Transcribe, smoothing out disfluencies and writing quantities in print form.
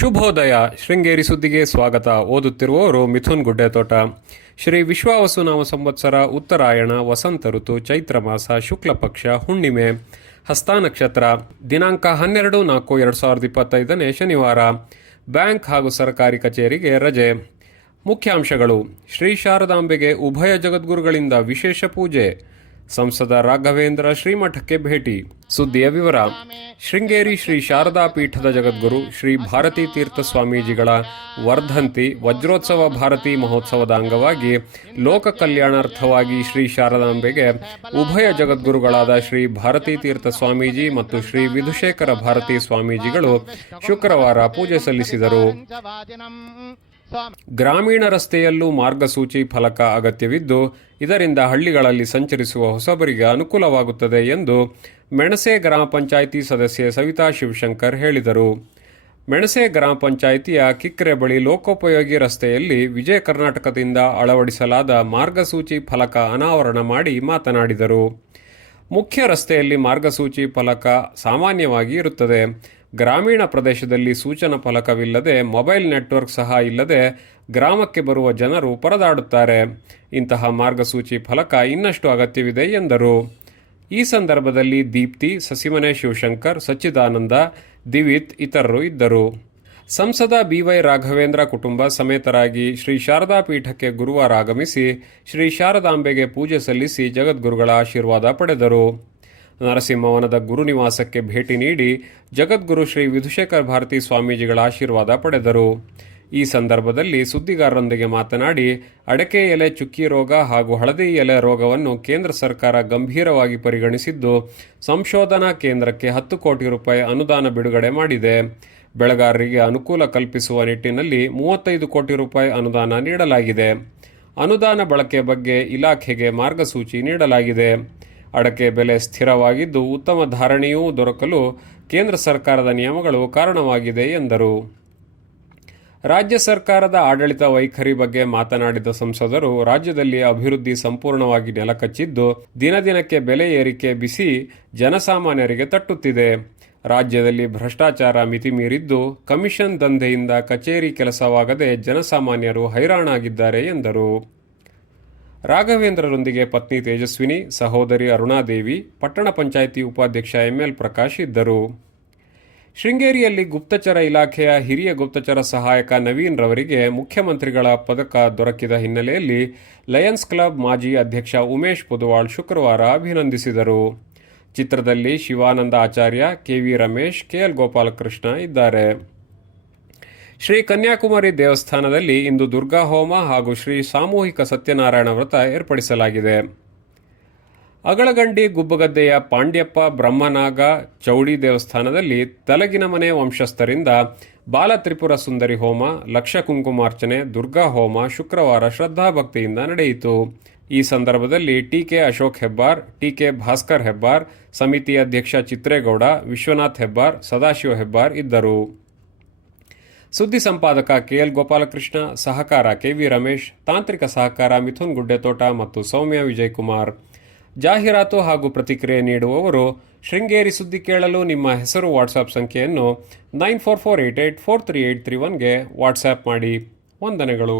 ಶುಭೋದಯ. ಶೃಂಗೇರಿ ಸುದ್ದಿಗೆ ಸ್ವಾಗತ. ಓದುತ್ತಿರುವವರು ಮಿಥುನ್ ಗುಡ್ಡೆತೋಟ. ಶ್ರೀ ವಿಶ್ವಾವಸುನಾಮ ಸಂವತ್ಸರ, ಉತ್ತರಾಯಣ, ವಸಂತ ಋತು, ಚೈತ್ರ ಮಾಸ, ಶುಕ್ಲ ಪಕ್ಷ, ಹುಣ್ಣಿಮೆ, ಹಸ್ತ ನಕ್ಷತ್ರ. ದಿನಾಂಕ 12/4/2025 ಶನಿವಾರ. ಬ್ಯಾಂಕ್ ಹಾಗೂ ಸರ್ಕಾರಿ ಕಚೇರಿಗೆ ರಜೆ. ಮುಖ್ಯಾಂಶಗಳು: ಶ್ರೀ ಶಾರದಾಂಬೆಗೆ ಉಭಯ ಜಗದ್ಗುರುಗಳಿಂದ ವಿಶೇಷ ಪೂಜೆ. ಸಂಸದ ರಾಘವೇಂದ್ರ ಶ್ರೀಮಠಕ್ಕೆ ಭೇಟಿ. ಸುದ್ದಿಯ ವಿವರ: ಶೃಂಗೇರಿ ಶ್ರೀ ಶಾರದಾ ಪೀಠದ ಜಗದ್ಗುರು ಶ್ರೀ ಭಾರತೀ ತೀರ್ಥ ಸ್ವಾಮೀಜಿಗಳ ವರ್ಧಂತಿ ವಜ್ರೋತ್ಸವ ಭಾರತೀ ಮಹೋತ್ಸವದ ಅಂಗವಾಗಿ ಲೋಕ ಕಲ್ಯಾಣಾರ್ಥವಾಗಿ ಶ್ರೀ ಶಾರದಾಂಬೆಗೆ ಉಭಯ ಜಗದ್ಗುರುಗಳಾದ ಶ್ರೀ ಭಾರತೀ ತೀರ್ಥ ಸ್ವಾಮೀಜಿ ಮತ್ತು ಶ್ರೀ ವಿಧುಶೇಖರ ಭಾರತೀ ಸ್ವಾಮೀಜಿಗಳು ಶುಕ್ರವಾರ ಪೂಜೆ ಸಲ್ಲಿಸಿದರು. ಗ್ರಾಮೀಣ ರಸ್ತೆಯಲ್ಲೂ ಮಾರ್ಗಸೂಚಿ ಫಲಕ ಅಗತ್ಯವಿದ್ದು, ಇದರಿಂದ ಹಳ್ಳಿಗಳಲ್ಲಿ ಸಂಚರಿಸುವ ಹೊಸಬರಿಗೆ ಅನುಕೂಲವಾಗುತ್ತದೆ ಎಂದು ಮೆಣಸೆ ಗ್ರಾಮ ಪಂಚಾಯಿತಿ ಸದಸ್ಯೆ ಸವಿತಾ ಶಿವಶಂಕರ್ ಹೇಳಿದರು. ಮೆಣಸೆ ಗ್ರಾಮ ಪಂಚಾಯಿತಿಯ ಕಿಕ್ರೆ ಬಳಿ ಲೋಕೋಪಯೋಗಿ ರಸ್ತೆಯಲ್ಲಿ ವಿಜಯ ಕರ್ನಾಟಕದಿಂದ ಅಳವಡಿಸಲಾದ ಮಾರ್ಗಸೂಚಿ ಫಲಕ ಅನಾವರಣ ಮಾಡಿ ಮಾತನಾಡಿದರು. ಮುಖ್ಯ ರಸ್ತೆಯಲ್ಲಿ ಮಾರ್ಗಸೂಚಿ ಫಲಕ ಸಾಮಾನ್ಯವಾಗಿ ಇರುತ್ತದೆ. ಗ್ರಾಮೀಣ ಪ್ರದೇಶದಲ್ಲಿ ಸೂಚನಾ ಫಲಕವಿಲ್ಲದೆ, ಮೊಬೈಲ್ ನೆಟ್ವರ್ಕ್ ಸಹ ಇಲ್ಲದೆ ಗ್ರಾಮಕ್ಕೆ ಬರುವ ಜನರು ಪರದಾಡುತ್ತಾರೆ. ಇಂತಹ ಮಾರ್ಗಸೂಚಿ ಫಲಕ ಇನ್ನಷ್ಟು ಅಗತ್ಯವಿದೆ ಎಂದರು. ಈ ಸಂದರ್ಭದಲ್ಲಿ ದೀಪ್ತಿ, ಸಸಿಮನೆ ಶಿವಶಂಕರ್, ಸಚ್ಚಿದಾನಂದ, ದಿವಿತ್ ಇತರರು ಇದ್ದರು. ಸಂಸದ ಬಿವೈ ರಾಘವೇಂದ್ರ ಕುಟುಂಬ ಸಮೇತರಾಗಿ ಶ್ರೀ ಶಾರದಾ ಪೀಠಕ್ಕೆ ಗುರುವಾರ ಆಗಮಿಸಿ ಶ್ರೀ ಶಾರದಾಂಬೆಗೆ ಪೂಜೆ ಸಲ್ಲಿಸಿ ಜಗದ್ಗುರುಗಳ ಆಶೀರ್ವಾದ ಪಡೆದರು. ನರಸಿಂಹವನದ ಗುರುನಿವಾಸಕ್ಕೆ ಭೇಟಿ ನೀಡಿ ಜಗದ್ಗುರು ಶ್ರೀ ವಿಧುಶೇಖರ ಭಾರತೀ ಸ್ವಾಮೀಜಿಗಳ ಆಶೀರ್ವಾದ ಪಡೆದರು. ಈ ಸಂದರ್ಭದಲ್ಲಿ ಸುದ್ದಿಗಾರರೊಂದಿಗೆ ಮಾತನಾಡಿ, ಅಡಕೆ ಎಲೆ ಚುಕ್ಕಿ ರೋಗ ಹಾಗೂ ಹಳದಿ ಎಲೆ ರೋಗವನ್ನು ಕೇಂದ್ರ ಸರ್ಕಾರ ಗಂಭೀರವಾಗಿ ಪರಿಗಣಿಸಿದ್ದು, ಸಂಶೋಧನಾ ಕೇಂದ್ರಕ್ಕೆ 10 ಕೋಟಿ ರೂಪಾಯಿ ಅನುದಾನ ಬಿಡುಗಡೆ ಮಾಡಿದೆ. ಬೆಳೆಗಾರರಿಗೆ ಅನುಕೂಲ ಕಲ್ಪಿಸುವ ನಿಟ್ಟಿನಲ್ಲಿ 35 ಕೋಟಿ ರೂಪಾಯಿ ಅನುದಾನ ನೀಡಲಾಗಿದೆ. ಅನುದಾನ ಬಳಕೆ ಬಗ್ಗೆ ಇಲಾಖೆಗೆ ಮಾರ್ಗಸೂಚಿ ನೀಡಲಾಗಿದೆ. ಅಡಕೆ ಬೆಲೆ ಸ್ಥಿರವಾಗಿದ್ದು, ಉತ್ತಮ ಧಾರಣೆಯೂ ದೊರಕಲು ಕೇಂದ್ರ ಸರ್ಕಾರದ ನಿಯಮಗಳು ಕಾರಣವಾಗಿದೆ ಎಂದರು. ರಾಜ್ಯ ಸರ್ಕಾರದ ಆಡಳಿತ ವೈಖರಿ ಬಗ್ಗೆ ಮಾತನಾಡಿದ ಸಂಸದರು, ರಾಜ್ಯದಲ್ಲಿ ಅಭಿವೃದ್ಧಿ ಸಂಪೂರ್ಣವಾಗಿ ನೆಲಕಚ್ಚಿದ್ದು, ದಿನದಿನಕ್ಕೆ ಬೆಲೆ ಏರಿಕೆ ಬಿಸಿ ಜನಸಾಮಾನ್ಯರಿಗೆ ತಟ್ಟುತ್ತಿದೆ. ರಾಜ್ಯದಲ್ಲಿ ಭ್ರಷ್ಟಾಚಾರ ಮಿತಿಮೀರಿದ್ದು, ಕಮಿಷನ್ ದಂಧೆಯಿಂದ ಕಚೇರಿ ಕೆಲಸವಾಗದೆ ಜನಸಾಮಾನ್ಯರು ಹೈರಾಣಾಗಿದ್ದಾರೆ ಎಂದರು. ರಾಘವೇಂದ್ರರೊಂದಿಗೆ ಪತ್ನಿ ತೇಜಸ್ವಿನಿ, ಸಹೋದರಿ ಅರುಣಾದೇವಿ, ಪಟ್ಟಣ ಪಂಚಾಯಿತಿ ಉಪಾಧ್ಯಕ್ಷ ಎಂಎಲ್ ಪ್ರಕಾಶ್ ಇದ್ದರು. ಶೃಂಗೇರಿಯಲ್ಲಿ ಗುಪ್ತಚರ ಇಲಾಖೆಯ ಹಿರಿಯ ಗುಪ್ತಚರ ಸಹಾಯಕ ನವೀನ್ ರವರಿಗೆ ಮುಖ್ಯಮಂತ್ರಿಗಳ ಪದಕ ದೊರಕಿದ ಹಿನ್ನೆಲೆಯಲ್ಲಿ ಲಯನ್ಸ್ ಕ್ಲಬ್ ಮಾಜಿ ಅಧ್ಯಕ್ಷ ಉಮೇಶ್ ಪುದುವಾಳ್ ಶುಕ್ರವಾರ ಅಭಿನಂದಿಸಿದರು. ಚಿತ್ರದಲ್ಲಿ ಶಿವಾನಂದ ಆಚಾರ್ಯ, ಕೆವಿ ರಮೇಶ್, ಕೆಎಲ್ ಗೋಪಾಲಕೃಷ್ಣ ಇದ್ದಾರೆ. ಶ್ರೀ ಕನ್ಯಾಕುಮಾರಿ ದೇವಸ್ಥಾನದಲ್ಲಿ ಇಂದು ದುರ್ಗಾ ಹೋಮ ಹಾಗೂ ಶ್ರೀ ಸಾಮೂಹಿಕ ಸತ್ಯನಾರಾಯಣ ವ್ರತ ಏರ್ಪಡಿಸಲಾಗಿದೆ. ಅಗಳಗಂಡಿ ಗುಬ್ಬಗದ್ದೆಯ ಪಾಂಡ್ಯಪ್ಪ ಬ್ರಹ್ಮನಾಗ ಚೌಡಿ ದೇವಸ್ಥಾನದಲ್ಲಿ ತಲಗಿನ ಮನೆ ವಂಶಸ್ಥರಿಂದ ಬಾಲತ್ರಿಪುರ ಸುಂದರಿ ಹೋಮ, ಲಕ್ಷ ಕುಂಕುಮಾರ್ಚನೆ, ದುರ್ಗಾ ಹೋಮ ಶುಕ್ರವಾರ ಶ್ರದ್ಧಾಭಕ್ತಿಯಿಂದ ನಡೆಯಿತು. ಈ ಸಂದರ್ಭದಲ್ಲಿ ಟಿಕೆ ಅಶೋಕ್ ಹೆಬ್ಬಾರ್, ಟಿಕೆ ಭಾಸ್ಕರ್ ಹೆಬ್ಬಾರ್, ಸಮಿತಿ ಅಧ್ಯಕ್ಷ ಚಿತ್ರೇಗೌಡ, ವಿಶ್ವನಾಥ್ ಹೆಬ್ಬಾರ್, ಸದಾಶಿವ ಹೆಬ್ಬಾರ್ ಇದ್ದರು. ಸುದ್ದಿ ಸಂಪಾದಕ ಕೆಎಲ್ ಗೋಪಾಲಕೃಷ್ಣ, ಸಹಕಾರ ಕೆವಿ ರಮೇಶ್, ತಾಂತ್ರಿಕ ಸಹಕಾರ ಮಿಥುನ್ ಗುಡ್ಡೆತೋಟ ಮತ್ತು ಸೌಮ್ಯ ವಿಜಯಕುಮಾರ್. ಜಾಹೀರಾತು ಹಾಗೂ ಪ್ರತಿಕ್ರಿಯೆ ನೀಡುವವರು ಶೃಂಗೇರಿ ಸುದ್ದಿ ಕೇಳಲು ನಿಮ್ಮ ಹೆಸರು ವಾಟ್ಸಾಪ್ ಸಂಖ್ಯೆಯನ್ನು 9448843831ಗೆ ವಾಟ್ಸ್ಆ್ಯಪ್ ಮಾಡಿ. ವಂದನೆಗಳು.